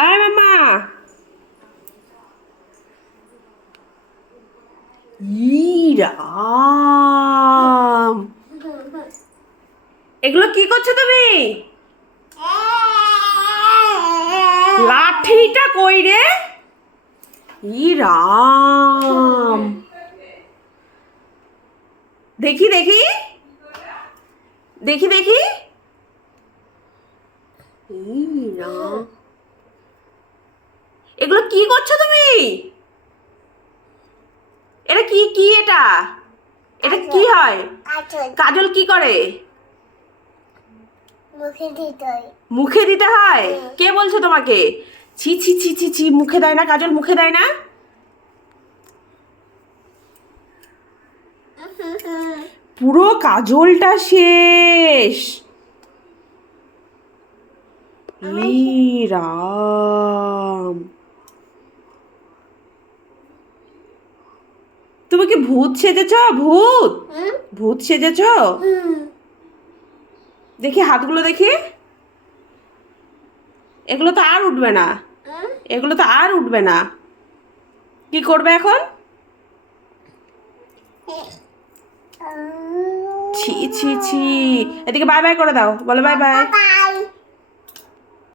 আয় মামা ইরাম এগুলো কি করছ তুমি? লাঠিটা কই রে? ইরাম দেখি দেখি। দেখি দেখি। ইরাম কি করছ তুমি? এটা কি কি এটা? এটা কি হয়? কাজল। কি করে? মুখে দিতে হয়। হয়? কে বলছে তোমাকে? ছি ছি ছি ছি ছি মুখে দেয় না কাজল মুখে দেয় না? পুরো কাজলটা শেষ। রাম তুমি কি ভূত সেজেছ? ভূত! ভূত সেজেছ? দেখি হাতগুলো দেখি। এগুলো তো আর উঠবে না। এগুলো তো আর উঠবে না। কি করবে এখন? ছি ছি ছি। এদিকে বাই বাই করে দাও। বলো বাই বাই।